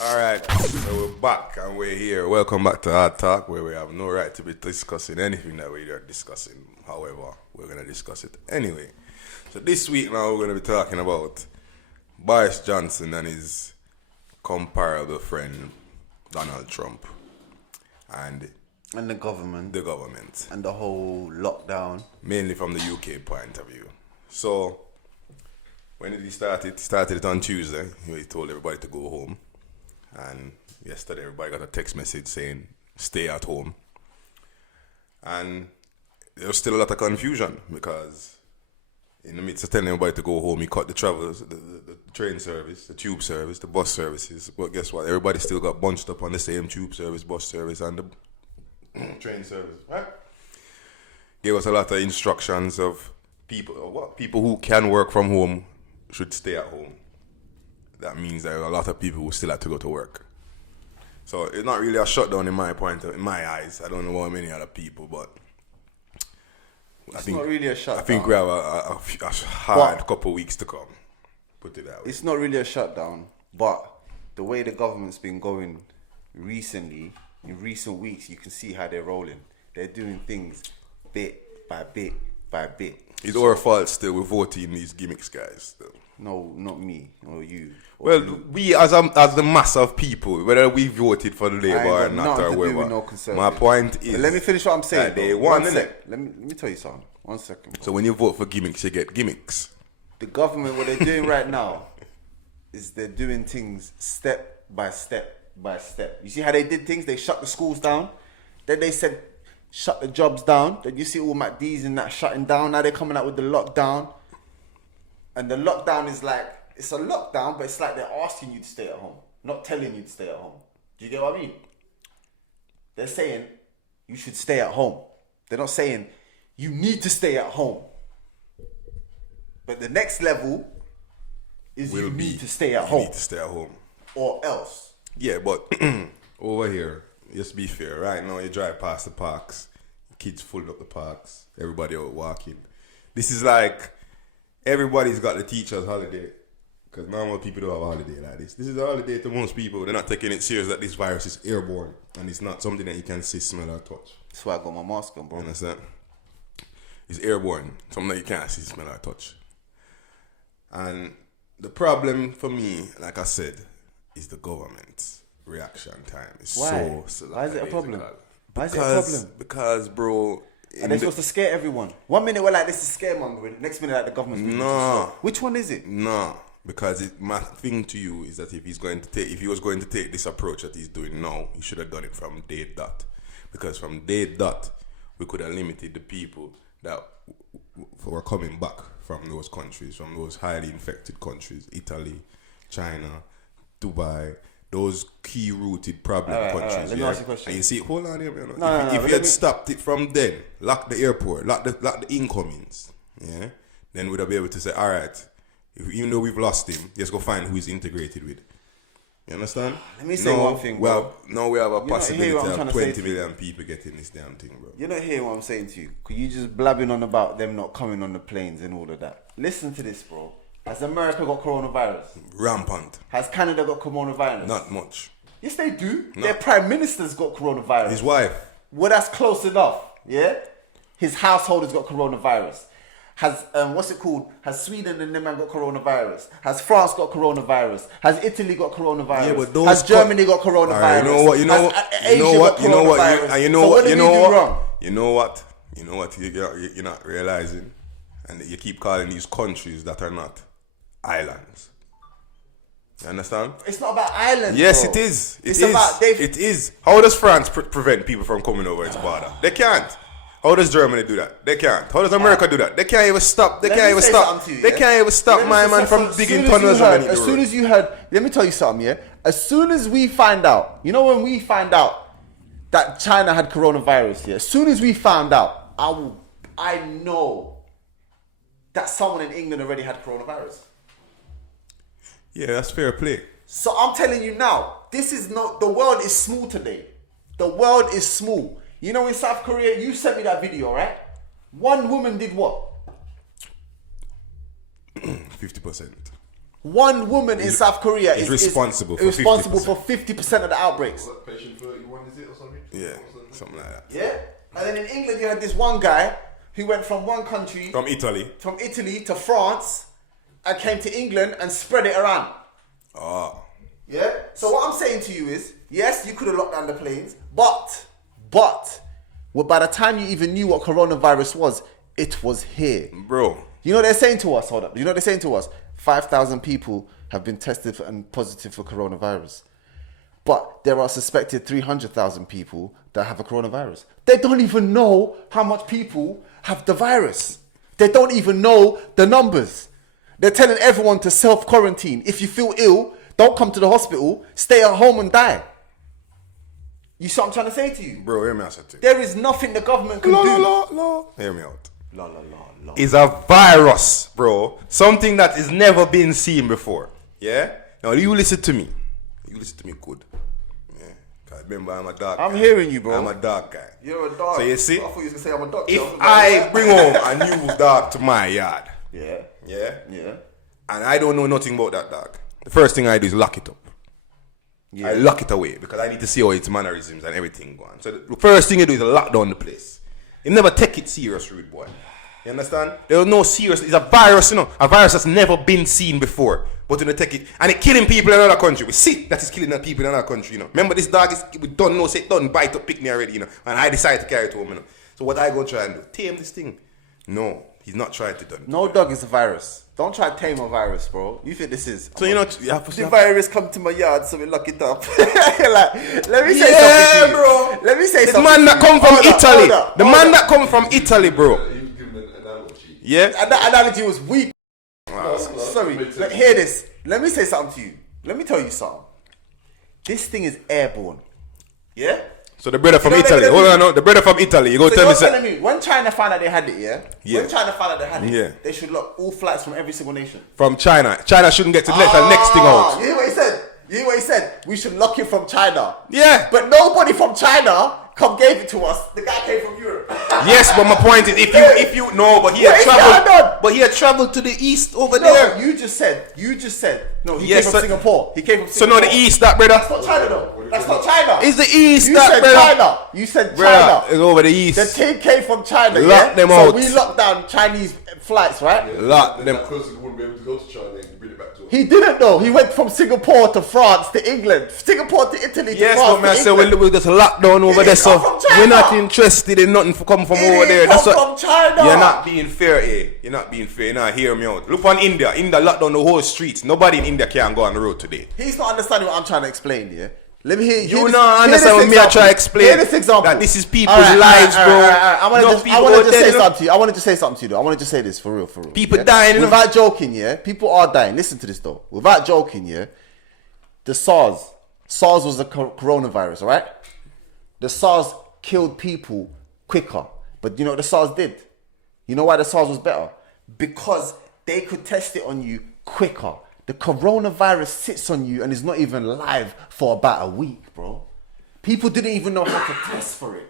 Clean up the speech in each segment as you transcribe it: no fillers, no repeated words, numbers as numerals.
Alright, so we're back and we're here. Welcome back to Ard Talk, where we have no right to be discussing anything that we are discussing. However, we're going to discuss it anyway. So this week now we're going to be talking about Boris Johnson and his comparable friend Donald Trump. And the government. The government. And the whole lockdown. Mainly from the UK point of view. So, when did he start it? He started it on Tuesday. He told everybody to go home. And yesterday everybody got a text message saying, stay at home. And there was still a lot of confusion because in the midst of telling everybody to go home, he cut the travels, the train service, the tube service, the bus services. But guess what? Everybody still got bunched up on the same tube service, bus service, and the train service. Right? Gave us a lot of instructions of people who can work from home should stay at home. That means that a lot of people will still have to go to work. So it's not really a shutdown in my eyes. I don't know about many other people, but it's not really a shutdown. I think we have a hard couple of weeks to come. Put it that way. It's not really a shutdown, but the way the government's been going recently, in recent weeks, you can see how they're rolling. They're doing things bit by bit by bit. It's our fault still. We're voting these gimmicks, guys. Still. No, not me or you. Well, we as the mass of people, whether we voted for the Labour or not or whatever. No, my point is, but let me finish what I'm saying. They want it. Let me tell you something. 1 second. Bro. So when you vote for gimmicks, you get gimmicks. The government, what they're doing right now, is they're doing things step by step by step. You see how they did things? They shut the schools down. Then they said shut the jobs down. Then you see all MacD's and that shutting down. Now they're coming out with the lockdown. And the lockdown is like, it's a lockdown, but it's like they're asking you to stay at home, not telling you to stay at home. Do you get what I mean? They're saying you should stay at home. They're not saying you need to stay at home. But the next level is you need to stay at home. You need to stay at home. Or else. Yeah, but over here, just be fair. Right now, you drive past the parks, kids full up the parks, everybody out walking. This is like, everybody's got the teacher's holiday. Because normal people don't have a holiday like this. This is a holiday to most people. They're not taking it serious that this virus is airborne. And it's not something that you can see, smell, or touch. That's why I got my mask on, bro. You understand? It's airborne. Something that you can't see, smell, or touch. And the problem for me, like I said, is the government's reaction time. It's why? Why is it a problem? Why is it a problem? Because, bro... And they're supposed to scare everyone. 1 minute we're like, this is scaremongering. Next minute, like, the government's being No. Which one is it? No. Because my thing to you is that if he was going to take this approach that he's doing now, he should have done it from day dot. Because from day dot, we could have limited the people that were coming back from those countries, from those highly infected countries, Italy, China, Dubai, those key rooted problem countries. Let me ask you a question. And you see, hold on here, man. If you had stopped it from then, lock the airport, lock the incomings, yeah, then we'd have been able to say, all right, even though we've lost him, let's go find who he's integrated with. You understand? Let me say one thing, bro. Well, now we have a possibility of 20 million people getting this damn thing, bro. You're not hearing what I'm saying to you. Because you just blabbing on about them not coming on the planes and all of that. Listen to this, bro. Has America got coronavirus? Rampant. Has Canada got coronavirus? Not much. Yes, they do. No. Their prime minister's got coronavirus. His wife. Well, that's close enough, yeah? His household has got coronavirus. Has, what's it called? Has Sweden and them man got coronavirus? Has France got coronavirus? Has Italy got coronavirus? Yeah, but those has Germany got coronavirus? Right, you know what? You know what? You're not realizing, and you keep calling these countries that are not islands. You understand? It's not about islands. Yes, bro. it is. It is. How does France prevent people from coming over its border? They can't. How does Germany do that? They can't. How does America do that? They can't even stop. They can't even stop my man from digging tunnels underneath the road. As soon as you heard, let me tell you something, yeah? As soon as we find out, you know when we find out that China had coronavirus, yeah? As soon as we found out, I know that someone in England already had coronavirus. Yeah, that's fair play. So I'm telling you now, this is not, the world is small today. The world is small. You know, in South Korea, you sent me that video, right? One woman did what? 50%. One woman in South Korea is responsible for 50% of the outbreaks. What, patient 31 is it or something? Yeah, something like that. Yeah, and then in England you had this one guy who went from one country, From Italy. to France, and came to England and spread it around. Oh. Yeah. So what I'm saying to you is, yes, you could have locked down the planes, but well, by the time you even knew what coronavirus was, it was here. Bro. You know what they're saying to us? Hold up. You know what they're saying to us? 5,000 people have been tested and positive for coronavirus. But there are suspected 300,000 people that have a coronavirus. They don't even know how much people have the virus. They don't even know the numbers. They're telling everyone to self-quarantine. If you feel ill, don't come to the hospital. Stay at home and die. You see what I'm trying to say to you? Bro, hear me out. There is nothing the government can do. Hear me out. La. Is a virus, bro. Something that has never been seen before. Yeah? Now, you listen to me. You listen to me good. Yeah? 'Cause remember, I'm a dark guy. I'm hearing you, bro. I'm a dark guy. You're a dark. So you see? I thought you was going to say I'm a doctor. If I bring home a new dog to my yard. Yeah. Yeah? Yeah. And I don't know nothing about that dog. The first thing I do is lock it up. Yeah. I lock it away because I need to see how its mannerisms and everything go on. So the first thing you do is lock down the place. You never take it serious, rude boy. You understand? There was no serious. It's a virus, you know. A virus that's never been seen before. But you take it and it's killing people in another country. We see that it's killing people in another country, you know. Remember this dog is we don't know, say it done bite up, pick me already, you know. And I decided to carry it home, you know. So what I go try and do? Tame this thing. No, he's not trying to do it. No dog is a virus. Don't try to tame a virus, bro. You think this is... So you know, you have to the virus come to my yard, so we lock it up. Like, let me say something to you. Bro. Let me say the something man that to you. come from Italy. Hold The up. man that come from Italy, bro. He was giving an analogy. Yeah? And that analogy was weak. Sorry. Sorry, hear this. Let me say something to you. Let me tell you something. This thing is airborne. Yeah? So the brother from You know, Italy. let me- Hold on, no. The brother from Italy. You go So tell you're me, telling say, me, when China found out they had it, yeah? Yeah. When China found out they had it, Yeah. they should lock all flights from every single nation. from China. China shouldn't get to let the next thing out. You hear what he said? You hear what he said? We should lock it from China. Yeah. But nobody from China gave it to us. The guy came from Europe. Yes, but my point is, if you no, but he What had is traveled, going on? but he had traveled to the east over No, there. you just said. No, he Yes, came from sir. Singapore. He came from So Singapore. no, the east, that brother. That's not China though. That's not China. It's the east, You that said brother. China. You said Brother, China. it's over the east. The team came from China. Lock yeah? them so out. we locked down Chinese flights, right? Lock Then them. that person wouldn't be able to go to China and bring it back to us. He didn't though. He went from Singapore to France to England, Singapore to Italy to Yes, France but man, to so England. we'll just lock down over It there. is So not from China. we're not interested in nothing for come from over there. That's from China. You're not being fair, eh? You're not being fair. Now hear me out. Look on India. India locked down the whole streets. Nobody in India can go on the road today. He's not understanding what I'm trying to explain, yeah? Let me hear You this- not hear understand this what me I try to example. explain. Hear this example. That this is people's lives, bro. I want No to just, people out there, say you know? something to you. I want to just say something to you, though. I want to just say this for real. People yeah? dying, you know? Without joking, yeah? People are dying. Listen to this, though. Without joking, yeah? The SARS was a coronavirus, all right? The SARS killed people quicker. But you know what the SARS did? You know why the SARS was better? Because they could test it on you quicker. The coronavirus sits on you and is not even live for about a week, bro. People didn't even know how to test for it.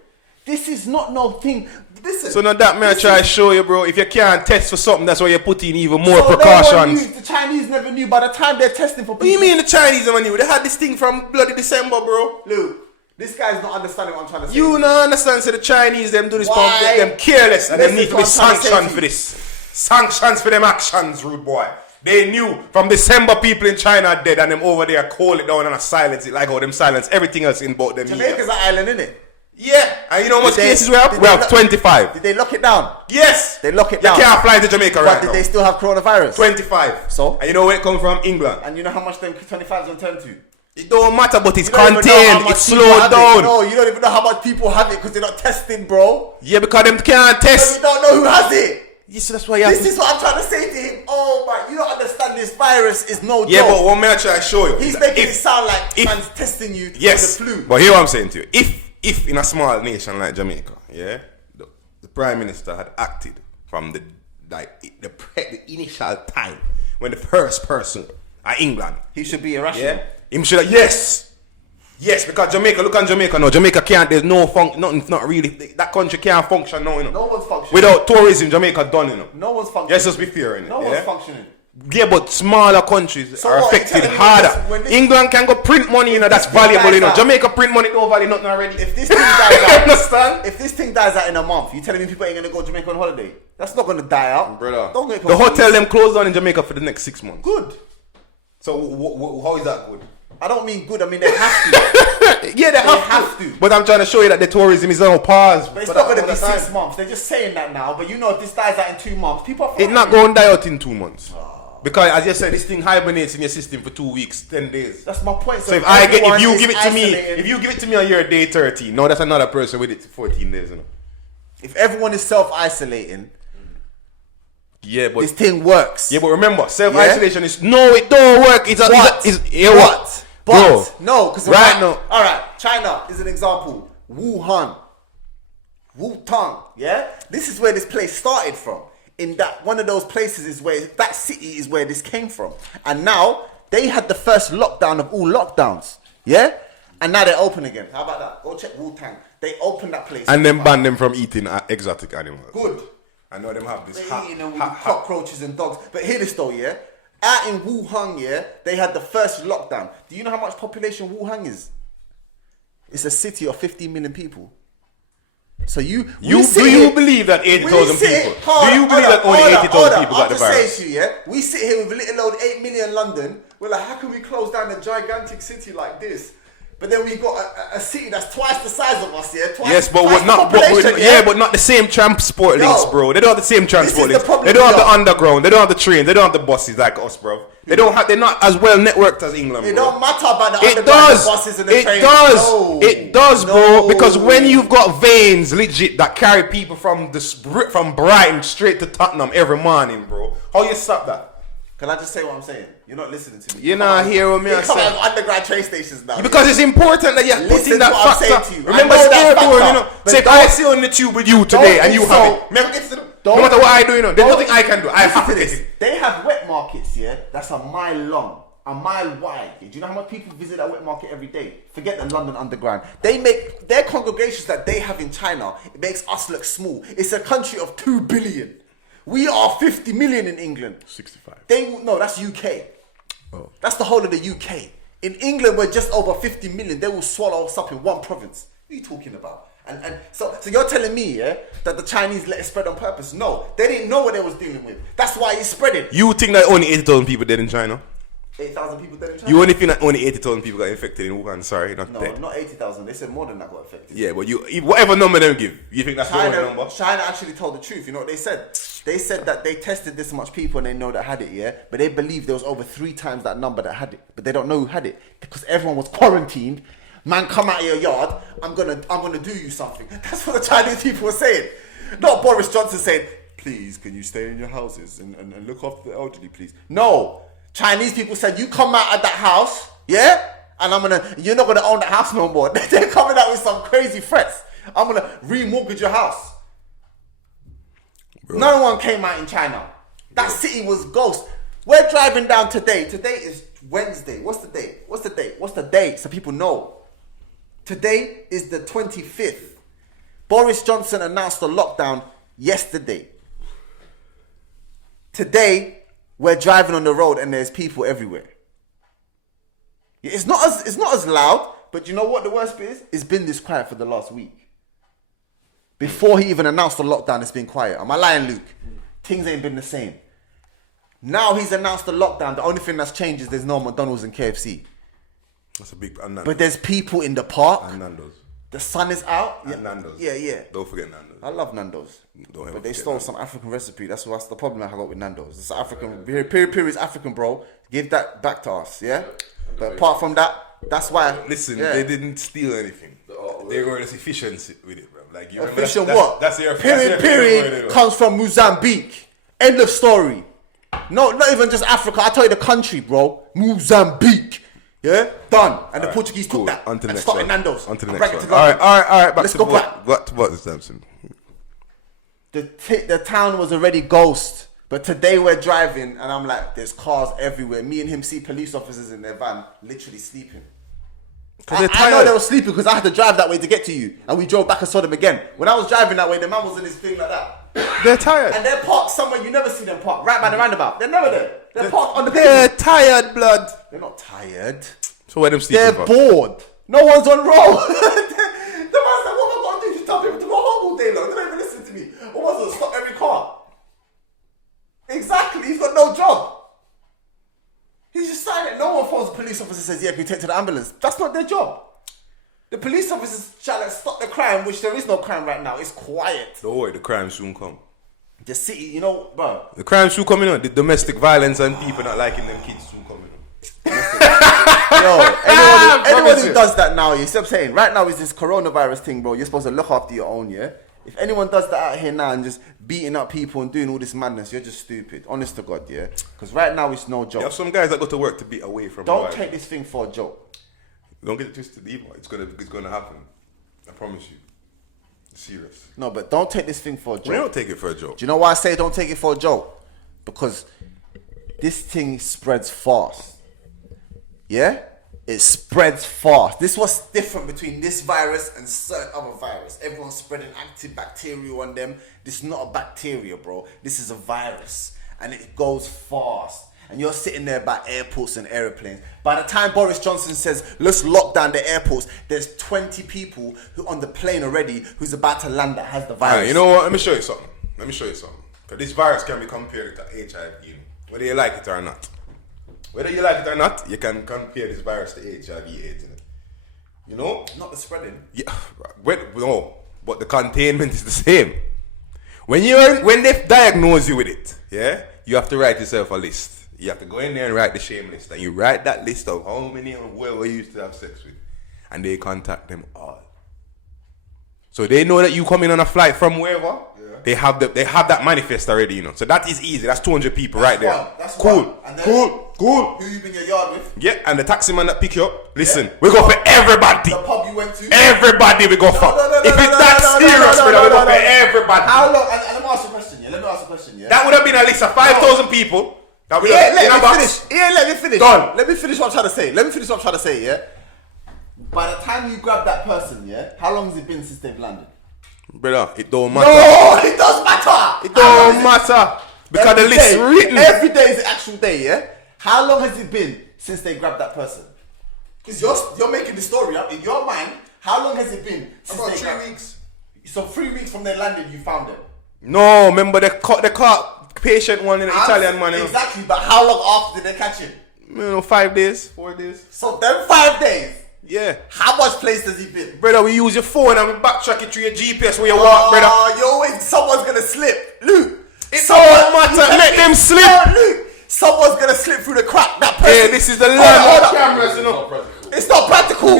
This is not no thing. Listen. So now that man I try to show you, bro. If you can't test for something, that's why you put in even more So no one precautions. knew. The Chinese never knew. By the time they're testing for people. What do you mean the Chinese never knew? They had this thing from bloody December, bro. Luke, this guy's not understanding what I'm trying to say. You not understand, so the Chinese them do this from Why? them careless and This they need is to be what I'm trying to say sanctioned to for you. this. Sanctions for them actions, rude boy. They knew from December people in China are dead and them over there call it down and silence it like how them silence everything else in both them. Jamaica's an island, innit? Yeah, and you know how much Did they- cases we have? did We they have lock- 25. Did they lock it down? Yes! They lock it You down. can't fly to Jamaica But right did now. they still have coronavirus? 25. So? And you know where it come from? England. And you know how much them 25s gonna turn to? It don't matter, but it's You don't even know how contained. much It's people slowed have it. down. No, you don't even know how much people have it because they're not testing, bro. Yeah, because them can't So test. you don't know who has it. Yes, that's why you have This is what I'm trying to say to him. Oh my, you don't understand this virus is no Yeah, but joke. what may I try to show you? He's is making if- it sound like if- man's testing you Yes, for the flu. but here what I'm saying to you. If in a small nation like Jamaica, yeah, the Prime Minister had acted from the initial time when the first person at England, He should be irrational. yeah, him should have, yes, because Jamaica, look on Jamaica now. Jamaica can't, there's no nothing's not really, that country can't function now, you know. No one's functioning. Without tourism, Jamaica done, you know. No one's functioning. Let's just be fair, innit? No yeah? one's functioning. Yeah, but smaller countries So are what, you affected telling me harder. when this- England can go print money, you know, that's this thing valuable, you know. dies out- Jamaica print money don't value nothing already. If this thing dies out, Understand? if this thing dies out in a month, you telling me people ain't gonna go to Jamaica on holiday? That's not gonna die out, Brother. Don't get The hotel them closed down in Jamaica for the next 6 months. good. So how is that good? I don't mean good. I mean they have to. Yeah, they have to. But I'm trying to show you that the tourism is on pause. But it's not gonna be 6 months. They're just saying that now. But you know, if this dies out in 2 months, people are. It's not going to die out in 2 months. Because as you said, this thing hibernates in your system for 2 weeks, 10 days. That's my point. So if you give it to me on your day 30, no, that's another person with it 14 days. You know? If everyone is self-isolating, Yeah, but this thing works. yeah, but remember, self-isolation is it don't work. It's What? Bro, No, because right now. All right, China is an example. Wuhan, Wutang. Yeah, this is where this place started from. In that one of those places is where that city is where this came from, and now they had the first lockdown of all lockdowns. Yeah, and now they're open again. How about that? Go check Wutang. They opened that place And then ban them from eating exotic animals. Good. I know them have this. They're eating them with cockroaches and dogs. But hear this though, yeah. Out in Wuhan, yeah, they had the first lockdown. Do you know how much population Wuhan is? It's a city of 15 million people. So do you believe that 80,000 people? Do you believe that only 80,000 people got the virus? I'm just saying to you, yeah. We sit here with a little old 8 million London. We're like, how can we close down a gigantic city like this? But then we got a city that's twice the size of us, yeah. Yes, but we're not. But not the same transport links, bro. They don't have the same transport links. They don't have the underground. They don't have the train. They don't have the buses like us, bro. They don't have. They're not as well networked as England. Bro. It don't matter about the underground, the buses and the trains. It does, bro. Because when you've got veins, legit, that carry people from Brighton straight to Tottenham every morning, bro. How you stop that? Can I just say what I'm saying? You're not listening to me. You're not hearing what me I say. You say. underground train stations now. Because it's important that you put in that factor. Remember, it's airborne, you know. Say if I sit on the tube with you today and you have it, no matter what I do, you know, there's nothing I can do. I have to this. They have wet markets here that's a mile long, a mile wide. Do you know how much people visit that wet market every day? Forget the London Underground. They make their congregations that they have in China. It makes us look small. It's a country of 2 billion. We are 50 million in England. 65. No, that's UK. Oh. That's the whole of the UK. In England, we're just over 50 million. They will swallow us up in one province. What are you talking about? And so you're telling me, yeah, that the Chinese let it spread on purpose? No, they didn't know what they was dealing with. That's why it's spreading. You think that only 80,000 people dead in China? 8,000 people dead in China? You only think that only 80,000 people got infected in Wuhan? Sorry, not No, dead. not 80,000. They said more than that got affected. Yeah, but whatever number them give, you think that's the only number? China actually told the truth. You know what they said? They said that they tested this much people and they know that had it, yeah? But they believe there was over 3 times that number that had it. But they don't know who had it. Because everyone was quarantined. Man, come out of your yard. I'm gonna do you something. That's what the Chinese people were saying. Not Boris Johnson saying, please, can you stay in your houses and look after the elderly, please? No. Chinese people said, you come out of that house, yeah? And you're not gonna own that house no more. They're coming out with some crazy threats. I'm gonna remortgage your house. Bro. No one came out in China. That city was ghost. We're driving down today. Today is Wednesday. What's the date? What's the date? So people know. Today is the 25th. Boris Johnson announced a lockdown yesterday. Today, we're driving on the road and there's people everywhere. It's not as loud, but you know what the worst bit is? It's been this quiet for the last week. Before he even announced the lockdown, it's been quiet. Am I lying, Luke? Things ain't been the same. Now he's announced the lockdown. The only thing that's changed is there's no McDonald's and KFC. That's a big. And but there's people in the park. And Nando's. The sun is out. And Nando's. Yeah. Don't forget Nando's. I love Nando's. But they stole Nando's. some African recipe. That's the problem I got with Nando's. It's African. Period is African, bro. Give that back to us, yeah? But apart from that, that's why. Listen, yeah. they didn't steal anything. They were just efficient with it, bro. Like, you efficient what? That's their period comes from Mozambique. End of story. No, not even just Africa. I tell you the country, bro. Mozambique. Yeah, done. And the Portuguese took that and started Nando's. Until the next one. All right. Let's go back. What is Samson? The town was already ghost, but today we're driving and I'm like, there's cars everywhere. Me and him see police officers in their van, literally sleeping. I know they were sleeping because I had to drive that way to get to you, and we drove back and saw them again. When I was driving that way, the man was in his thing like that. They're tired. And they're parked somewhere you never see them parked, right by the roundabout. They're never there. They're parked on the They're pavement. tired, blood. They're not tired. So where them sleeping They're for? bored. No one's on roll. The man's like, what am I going to do? Just tell people to go home all day long. They don't even listen to me. Or what's going to stop every car? Exactly. He's got no job. He's just silent. No one phones the police officer and says, yeah, can you take to the ambulance? That's not their job. The police officers trying to stop the crime, which there is no crime right now. It's quiet. Don't worry, the crime soon come. The city, you know, bro. The crime soon coming on. The domestic violence and people not liking them kids soon coming on. Yo, anyone Promise who you. does that now, you see what I'm saying? Right now is this coronavirus thing, bro. You're supposed to look after your own, yeah? If anyone does that out here now and just beating up people and doing all this madness, you're just stupid. Honest to God, yeah? Because right now it's no joke. There are some guys that go to work to be away from Don't the take this thing for a joke. Don't get it twisted either. It's gonna happen. I promise you. It's serious. No, but don't take this thing for a We joke. don't take it for a joke. Do you know why I say don't take it for a joke? Because this thing spreads fast. Yeah? It spreads fast. This was different between this virus and certain other virus. Everyone's spreading antibacterial on them. This is not a bacteria, bro. This is a virus. And it goes fast. And you're sitting there by airports and aeroplanes. By the time Boris Johnson says, let's lock down the airports, there's 20 people who on the plane already who's about to land that has the virus. Alright, you know what? Let me show you something. Because this virus can be compared to HIV, whether you like it or not. Whether you like it or not, you can compare this virus to HIV/AIDS. You know? Not the spreading. Yeah, no, but the containment is the same. When they diagnose you with it, yeah, you have to write yourself a list. You have to go in there and write the shame list, and you write that list of how many and whoever you used to have sex with, and they contact them all. So they know that you come in on a flight from wherever. They have that manifest already, you know. So that is easy. That's 200 people right there. That's Cool. one. And then Cool. Who you been in your yard with? Yeah, and the taxi man that pick you up, listen, we go for everybody. The pub you went to? Everybody we go for. If it's that serious, we go for everybody. How long? And let me ask you a question, yeah? That would have been at least a 5,000 people. That would have Let in a me box. finish. Yeah, let me finish. Done. Let me finish what I'm trying to say, yeah? By the time you grab that person, yeah, how long has it been since they've landed? Brother, it don't matter. No, it does matter. It don't matter. Because the list written. Every day is the actual day, yeah? How long has it been since they grabbed that person? Because you're making the story up in your mind. How long has it been since About they 3 grabbed? weeks. So 3 weeks from they landed, you found them. No, remember the patient one in the Italian man. You know? Exactly, but how long after did they catch him? 5 days, 4 days. So them 5 days. Yeah. How much place has he been? Brother, we use your phone and we backtrack it through your GPS where you walk, brother. Someone's gonna slip. Luke. It don't matter. Let them slip. Luke. Someone's gonna slip through the crack. That person. Yeah, this is the land Hold of on. cameras, you It's know. not practical. It's not practical.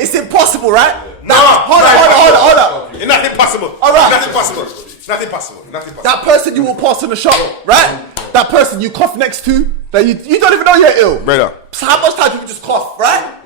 It's impossible, right? No, Hold on. It's not impossible. All right. Not impossible. Not impossible. That person you will pass in the shop, right? That person you cough next to, that you don't even know you're ill. Brother. So how much time people just cough, right?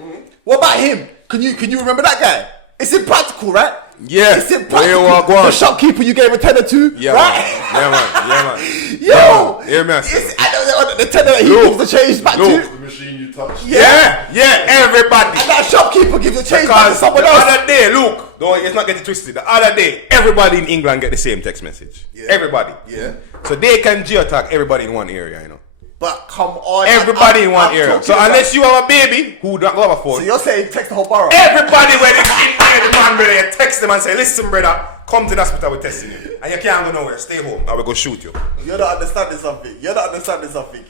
What about him? Can you remember that guy? It's impractical, right? Yeah. It's Where impractical. you walk, go on. The shopkeeper you gave a tenner to, Yeah, right? man. Yo, Hear me, the tenner that he gives the change back to. The machine you touch. Yeah, everybody. And that shopkeeper gives the change back to Because someone the else. other day, look, let's not get it twisted. The other day, everybody in England get the same text message. Yeah. Everybody. Yeah. So they can geotag everybody in one area, you know. But come on. Everybody in one I'm area. talking So about- unless you have a baby who don't go have a So phone, you're saying text the whole borough? everybody when they in there, the man, brother, you text them and say, listen, brother, come to the hospital, we're testing you. And you can't go nowhere. Stay home. I will go shoot you. You're not understanding something.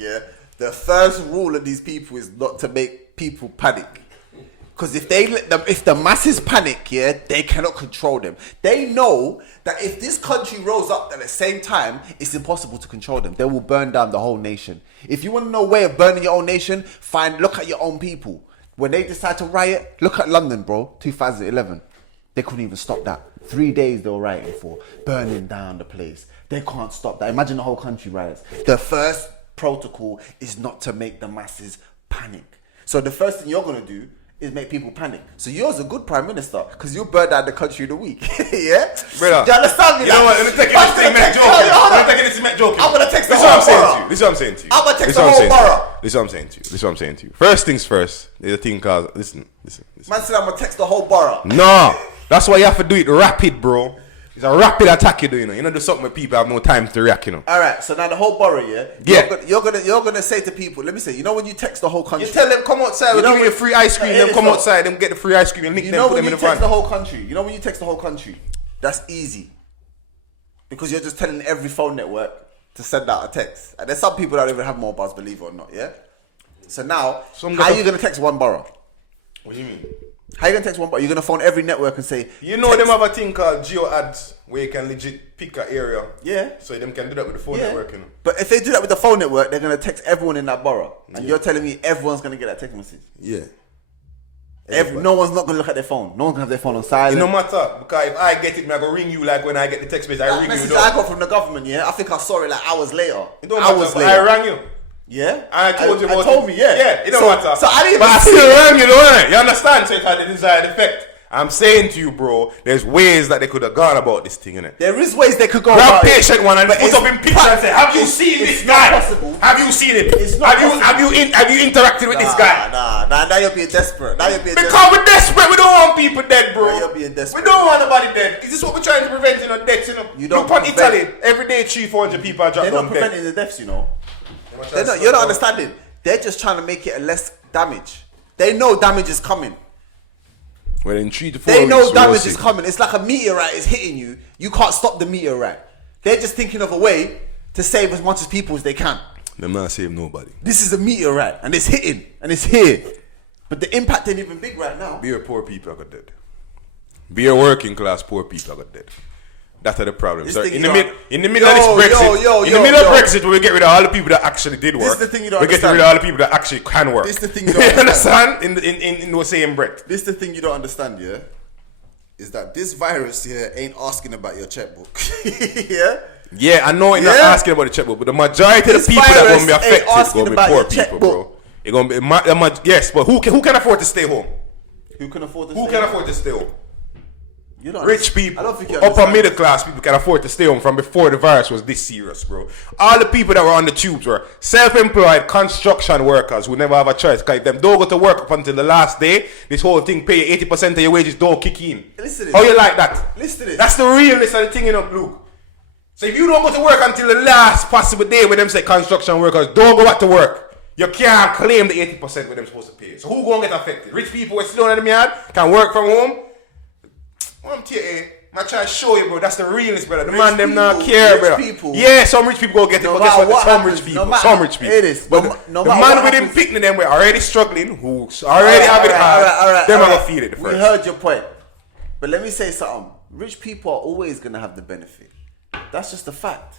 Yeah? The first rule of these people is not to make people panic. Because if the masses panic, yeah, they cannot control them. They know that if this country rose up at the same time, it's impossible to control them. They will burn down the whole nation. If you want to know a way of burning your own nation, look at your own people. When they decide to riot, look at London, bro, 2011. They couldn't even stop that. 3 days they were rioting for, burning down the place. They can't stop that. Imagine the whole country riots. The first protocol is not to make the masses panic. So the first thing you're going to do is make people panic. So you're a good prime minister because you burn down the country in a week. Yeah? Brother, Do you understand me? you know what? Let me take this thing, make joking. I'm going to text the This is what whole I'm saying to borough. you. This is what I'm saying to you. I'm gonna text This is the what I'm whole saying to you. borough. This is what I'm saying to you. First things first, there's a thing called, listen. Man said I'm going to text the whole borough. No, that's why you have to do it rapid, bro. It's a rapid attack you do, you know. You know, do something where people have no time to react, you know. All right, so now the whole borough, yeah. Yeah. You're gonna say to people, let me say, you know when you text the whole country, You tell them come outside, we'll give you a free ice cream. Them come outside, them get the free ice cream and link them, put them in the van. the whole country, you know when you text the whole country, that's easy because you're just telling every phone network to send out a text, and there's some people that don't even have mobiles, believe it or not, yeah. So now, how are you gonna text one borough? What do you mean? How you gonna text one borough? You're gonna phone every network and say, you know, them have a thing called geo ads where you can legit pick an area. Yeah. So them can do that with the phone network, you know. But if they do that with the phone network, they're gonna text everyone in that borough, and you're telling me everyone's gonna get that text message. Yeah. No one's not gonna look at their phone. No one's gonna have their phone on silent. It no matter, because if I get it, I'm gonna ring you like when I get the text message. I ring message you. I got from the government, yeah. I think I saw it like hours later. It don't matter, but I rang you. Yeah, I told you about I told me, yeah. Yeah, it don't matter. So I didn't but I even still rang you, don't I? You understand? So it had the desired effect. I'm saying to you, bro, there's ways that they could have gone about this thing, innit? There is ways they could go Grab about patient one and but put up in picture and say, have you seen this guy? Possible. Have you seen him? It's not have you interacted with this guy? Now you're being desperate. Because we're desperate, we don't want people dead, bro. Now you're being desperate. We don't want nobody dead. Is this what we're trying to prevent, you know, deaths, you know? You don't Look on prevent- Italy, every day 300-400 people are dropped They're down not dead. preventing the deaths, you know. You're not understanding. They're just trying to make it a less damage. They know damage is coming. Well, in 3 to 4 They weeks, know damage see. is coming. It's like a meteorite is hitting you. You can't stop the meteorite. They're just thinking of a way to save as much as people as they can. They're not save nobody. This is a meteorite and it's hitting and it's here. But the impact ain't even big right now. Be a poor people I got dead. Be a working class poor people I got dead. That's the problem. So in the middle of this Brexit, in the middle of Brexit, we get rid of all the people that actually did work. This is the thing you don't we get rid of all the people that actually can work. This is the thing you don't understand. In the same breath. This is the thing you don't understand, yeah? Is that this virus here ain't asking about your checkbook. Yeah? Yeah, I know it's not asking about the checkbook, but the majority of the people that are going to be affected is going to be poor people, bro. It's going to be yes, but who can afford to stay home? Who can afford to stay home? I Rich people, don't think you upper understand. middle class people can afford to stay home from before the virus was this serious, bro. All the people that were on the tubes were self-employed construction workers who never have a choice. Because if them don't go to work up until the last day, this whole thing pay you 80% of your wages don't kick in. Listen to this. How you like that? Listen to this. That's the realness of the thing, you know, Luke. So if you don't go to work until the last possible day when them say construction workers don't go back to work, you can't claim the 80% what them supposed to pay. So who gonna get affected? Rich people who are still in the yard can work from home. I'm trying to show you, bro. That's the realness, brother. The man them not care, brother. Yeah, some rich people go get it, but guess what? Some rich people. It is. But the man with him picking them, we're already struggling, who's already having it hard. Them are gonna feel it the first. We heard your point, but let me say something. Rich people are always gonna have the benefit. That's just a fact.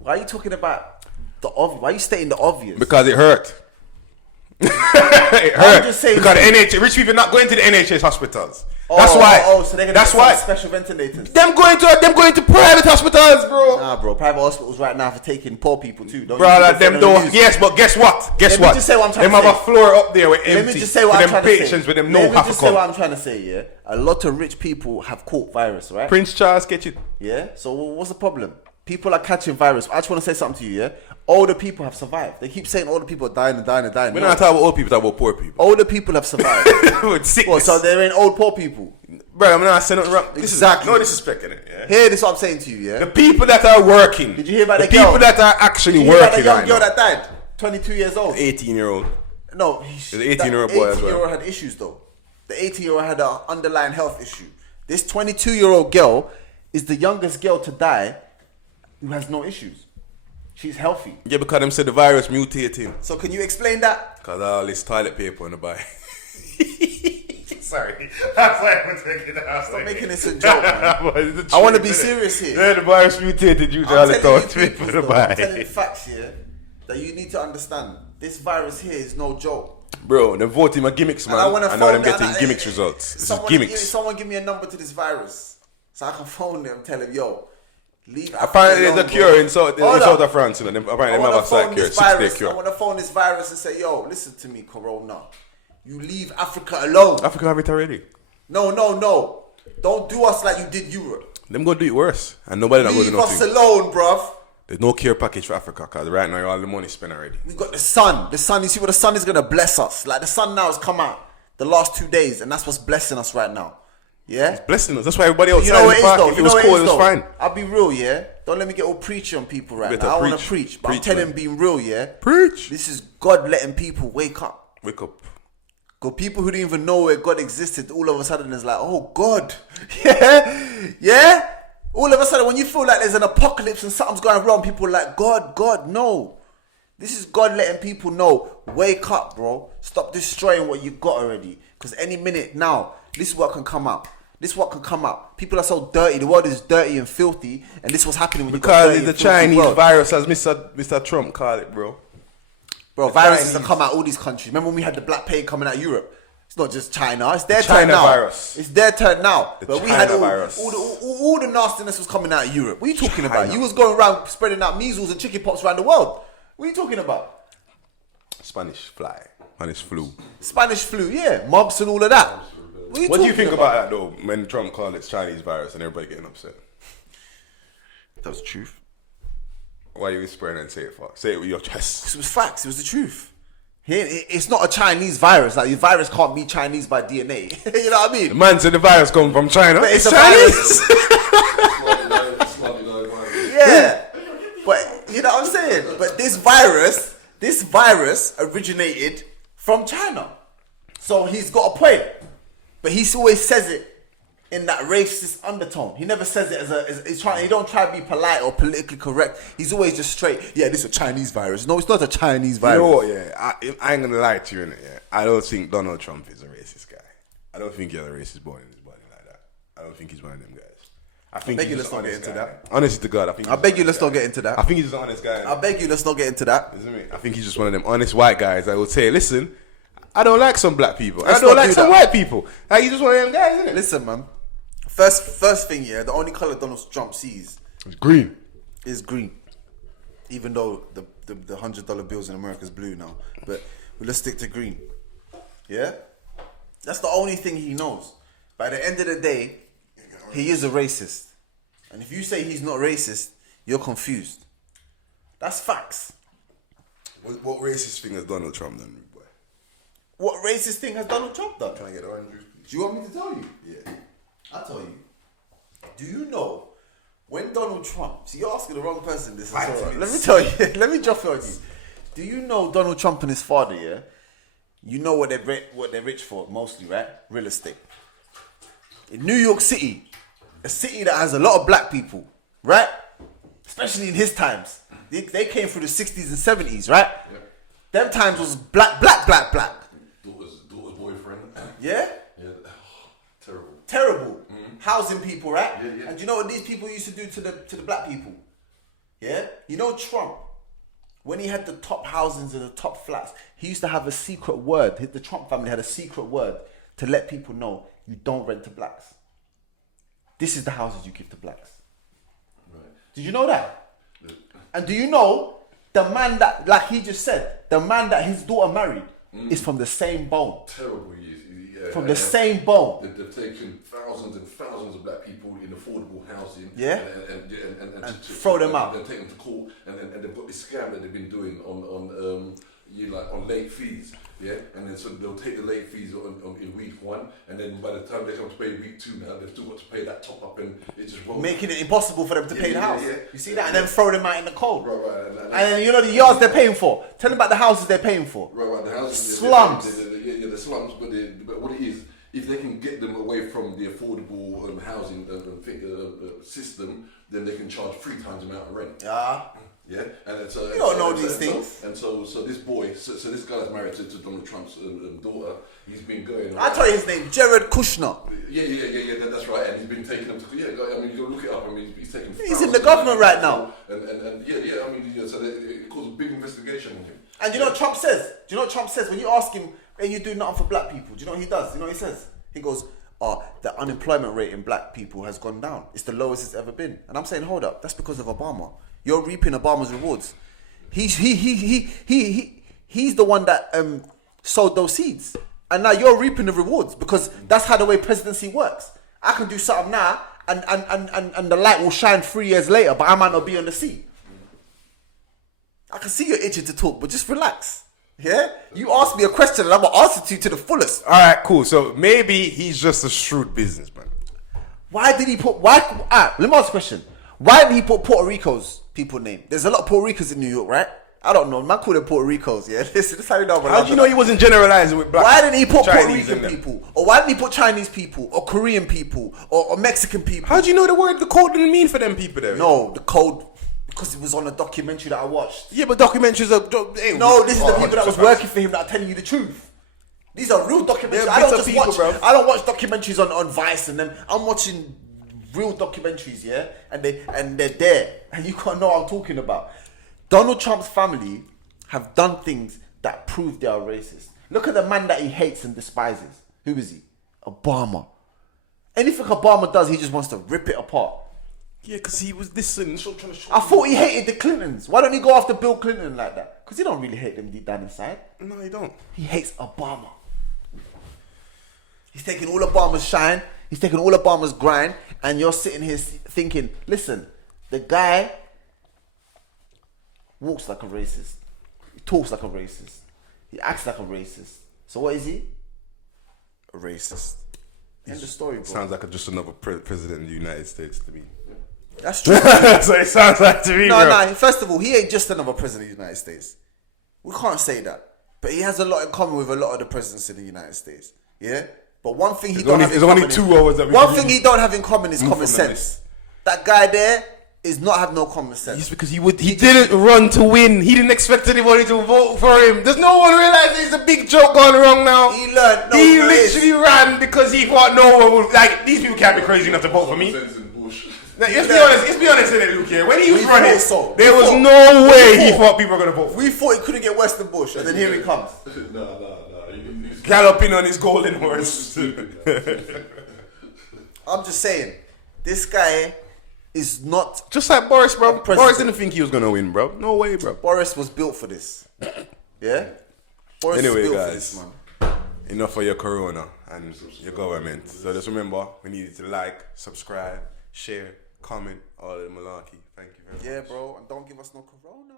Why are you talking about the obvious? Why are you stating the obvious? Because it hurt. It hurt. Just saying because the NHS, rich people not going to the NHS hospitals. So they're gonna that's get why. special ventilators. Them going to private hospitals, bro. Nah, bro. Private hospitals right now for taking poor people too. Brother, them don't. Yes, but guess what? Let me just say what I'm trying to say. Them have a floor up there with empty. Let me just say what I'm trying to say. Patients with them Let no me have just to say come. what I'm trying to say. Yeah, a lot of rich people have caught virus, right? Prince Charles catch it. Yeah. So what's the problem? People are catching virus. I just want to say something to you. Yeah. Older people have survived. They keep saying older people are dying and dying and dying. We're not talking about old people. Talking about poor people. Older people have survived. With sickness. Well, so there ain't old poor people. Bro, I'm not saying nothing wrong. Exactly. No disrespect in it. Yeah? Here, this is what I'm saying to you. Yeah. The people that are working. Did you hear about the the girl? people that are actually Did you hear about working? the young girl that died? 22 years old. 18-year-old. No, the 18-year-old boy as well. 18-year-old had issues though. The 18-year-old had an underlying health issue. This 22-year-old girl is the youngest girl to die who has no issues. She's healthy. Yeah, because them said the virus mutating. So can you explain that? Because all this toilet paper in the buy. Sorry. That's why I'm taking it out. Stop making this a joke, man. I want to be serious here. Yeah, the virus mutated due to all the toilet paper in the buy. I'm telling you facts here that you need to understand. This virus here is no joke. Bro, they're voting my gimmicks, man. I know them getting gimmicks results. This is gimmicks. Someone give me a number to this virus so I can phone them and tell them, yo, leave Africa apparently alone, there's a cure bro. in south of France. You know, apparently they have a side cure, 6-day cure. I want to phone this virus and say, yo, listen to me, Corona. You leave Africa alone. Africa have it already. No. Don't do us like you did Europe. Them gonna do it worse. And nobody not gonna do Leave us nothing. alone, bruv. There's no care package for Africa because right now all the money spent already. We got the sun. The sun, you see what the sun is going to bless us. Like the sun now has come out the last 2 days and that's what's blessing us right now. Yeah? Blessing us. That's why everybody else. You know what it is though? If it was cold, it was fine. I'll be real, yeah? Don't let me get all preachy on people right now. I want to preach, but I'm telling them being real, yeah? Preach. This is God letting people wake up. Wake up. Because people who didn't even know where God existed, all of a sudden is like, oh God. Yeah? Yeah? All of a sudden, when you feel like there's an apocalypse and something's going wrong, people are like, God, no. This is God letting people know, wake up, bro. Stop destroying what you got already. Because any minute now, this is what can come out. This is what can come out. People are so dirty. The world is dirty and filthy. And this is what's happening when you got dirty Because and it's the Chinese world. virus, as Mr. Trump called it, bro. Bro, viruses have come out all these countries. Remember when we had the Black Plague coming out of Europe? It's not just China. It's their turn China now. virus. It's their turn now. The But we China had virus. all the nastiness was coming out of Europe. What are you talking about? China. You was going around spreading out measles and chickenpox around the world. What are you talking about? Spanish fly. Spanish flu. Spanish flu, yeah. Mumps and all of that. What do you think about that, though, when Trump called it Chinese virus and everybody getting upset? That was the truth. Why are you whispering and say it for? Say it with your chest. It was facts. It was the truth. It's not a Chinese virus. Like, the virus can't be Chinese by DNA. You know what I mean? The man said the virus come from China. But it's a Chinese. Yeah. But, you know what I'm saying? But this virus originated from China. So he's got a point. But he always says it in that racist undertone. He never says it he don't try to be polite or politically correct. He's always just straight. Yeah, this is a Chinese virus. No, it's not a Chinese virus. You know what, yeah? I ain't gonna lie to you, innit, yeah? I don't think Donald Trump is a racist guy. I don't think he has a racist bone in his body like that. I don't think he's one of them guys. I think he's just an honest guy. Honestly to God, I think I beg you, let's not get into that. I think he's just an honest guy. I beg you, let's not get into that. Isn't it? I think he's just one of them honest white guys that will say, listen, I don't like some black people. Let's I don't not like do some that. white people. Like, he's just one of them guys, isn't it? Listen, man. First thing, yeah, the only color Donald Trump sees It's green. is green. Even though the $100 bills in America is blue now. But let's stick to green. Yeah? That's the only thing he knows. By the end of the day, he is a racist. And if you say he's not racist, you're confused. That's facts. What racist thing has Donald Trump done, big boy? What racist thing has Donald Trump done? Can I get orange juice, please? Do you want me to tell you? Yeah. I'll tell you. Do you know when Donald Trump... See, you're asking the wrong person this as well. Let me tell you. Let me drop it on you. Do you know Donald Trump and his father, yeah? You know what they're rich for, mostly, right? Real estate. In New York City, a city that has a lot of black people, right? Especially in his times. They came through the 60s and 70s, right? Yeah. Them times was black. Daughter's boyfriend. Yeah? Yeah. Terrible. Terrible. Housing people, right? Yeah, yeah. And do you know what these people used to do to the black people? Yeah? You know Trump, when he had the top housings and the top flats, he used to have a secret word. The Trump family had a secret word to let people know you don't rent to blacks. This is the houses you give to blacks. Right. Did you know that? And do you know the man that, like he just said, the man that his daughter married is from the same bone. Terrible. Yeah. From the same bone. They've taken thousands and thousands of black people in affordable housing. Yeah. And throw them out. They've taken them to court, and they've got this scam that they've been doing on late fees. Yeah, and then so they'll take the late fees in week one, and then by the time they come to pay week two, now they've still got to pay that top up, and it's just rolls. Making it impossible for them to pay the house. Yeah. You see that? And then throw them out in the cold. Right. And then you know the yards they're paying for. Tell them about the houses they're paying for. Right. The houses, Slums. The slums. But what it is, if they can get them away from the affordable housing system, then they can charge 3 times the amount of rent. Yeah, and it's You don't know these things. And so this boy, so this guy that's married to Donald Trump's daughter, he's been going. I tell you his name, Jared Kushner. Yeah, that's right. And he's been taking them to. Yeah, I mean, you gotta look it up. I mean, he's taking. He's in the government right now. And yeah. I mean, so it caused a big investigation on him. And do you know what Trump says? Do you know what Trump says when you ask him, "Hey, you do nothing for black people?" Do you know what he does? Do you know what he says? He goes, the unemployment rate in black people has gone down. It's the lowest it's ever been. And I'm saying, hold up, that's because of Obama. You're reaping Obama's rewards. He's the one that sowed those seeds, and now you're reaping the rewards because that's how the way presidency works. I can do something now, and the light will shine 3 years later, but I might not be on the seat. I can see you're itching to talk, but just relax. Yeah, you asked me a question, and I'm gonna answer to you to the fullest. All right, cool. So maybe he's just a shrewd businessman. Why did he put? Let me ask a question. Why didn't he put Puerto Rico's people name? There's a lot of Puerto Ricans in New York, right? I don't know. Man call them Puerto Ricos. Yeah, listen. This is how you know. How do you know he wasn't generalizing with black? Why didn't he put Chinese Puerto Rican people, or why didn't he put Chinese people, or Korean people, or Mexican people? How do you know the code didn't mean for them people there? No, the code. Because it was on a documentary that I watched. Yeah, but documentaries are... No, this is the people that was working for him that are telling you the truth. These are real documentaries. I don't watch documentaries on Vice and them. I'm watching real documentaries, yeah? And they're there. And you can't know what I'm talking about. Donald Trump's family have done things that prove they are racist. Look at the man that he hates and despises. Who is he? Obama. Anything Obama does, he just wants to rip it apart. Yeah, because he was this and trying to show. I thought he hated the Clintons. Why don't he go after Bill Clinton like that? Because he don't really hate them deep down inside. No, he don't. He hates Obama. He's taking all Obama's shine. He's taking all Obama's grind. And you're sitting here thinking, listen, the guy walks like a racist. He talks like a racist. He acts like a racist. So what is he? A racist. End of story, bro. Sounds like just another president of the United States to me. That's true. That's what it sounds like to me, bro. No. First of all, he ain't just another president of the United States. We can't say that. But he has a lot in common with a lot of the presidents in the United States. Yeah? But one thing he don't have in common is common sense. That guy there is not have no common sense. Yes, because he didn't run to win. He didn't expect anybody to vote for him. Does no one realize there's a big joke going wrong now? He learned. He literally ran because he thought no one would, like, these people can't be crazy enough to vote for me. Let's be honest in it, Luke. Here, when he was running, there was no way he thought people were gonna vote for him. We thought he couldn't get worse than Bush, and then here he comes. No. Galloping on his golden horse. I'm just saying, this guy is not just like Boris, bro. Boris didn't think he was gonna win, bro. No way, bro. Boris was built for this. Yeah. Boris anyway, was built guys, for this, man. enough of your corona and your government. So just remember, we need you to like, subscribe, share, comment, all the malarkey. Thank you very much. Yeah, bro, and don't give us no corona.